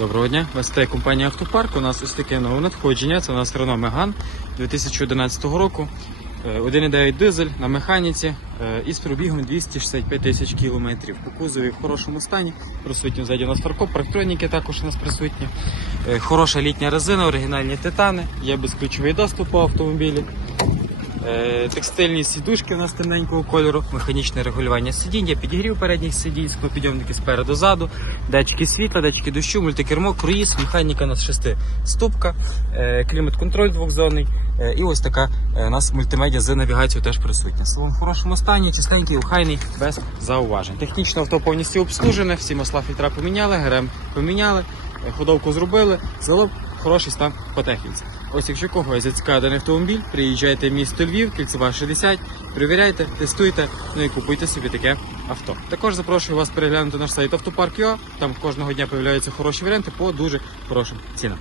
Доброго дня, вітає компанія Автопарк. У нас ось таке нове надходження. Це у нас Renault Megane 2011 року. Е, 1,9 дизель на механіці е, із пробігом 265 тисяч кілометрів. По кузові в хорошому стані. Присутні ззаді у нас фаркоп, парктроніки також у нас присутні. Е, Хороша літня резина, оригінальні титани, є безключовий доступ по автомобілі. Е, Текстильні сідушки у нас темненького кольору, механічне регулювання сидіння, підігрів передніх сидінь, склопідйомники спереду ззаду, датчики світла, датчики дощу, мультикермо, круїз, механіка у нас 6 ступка, е, клімат-контроль двохзонний. е, І ось така у нас мультимедіа з навігацією теж присутня. Словом, в хорошому стані, чистенький, охайний, без зауважень. Технічно авто повністю обслужене, всі масла фільтра поміняли, ГРМ поміняли, ходовку зробили, загалом хороший стан по техніці. Ось якщо когось зацікавлений автомобіль, приїжджайте в місто Львів, кільцева 60, перевіряйте, тестуйте, ну і купуйте собі таке авто. Також запрошую вас переглянути наш сайт Автопарк.ua, Там кожного дня появляються хороші варіанти по дуже хорошим цінам.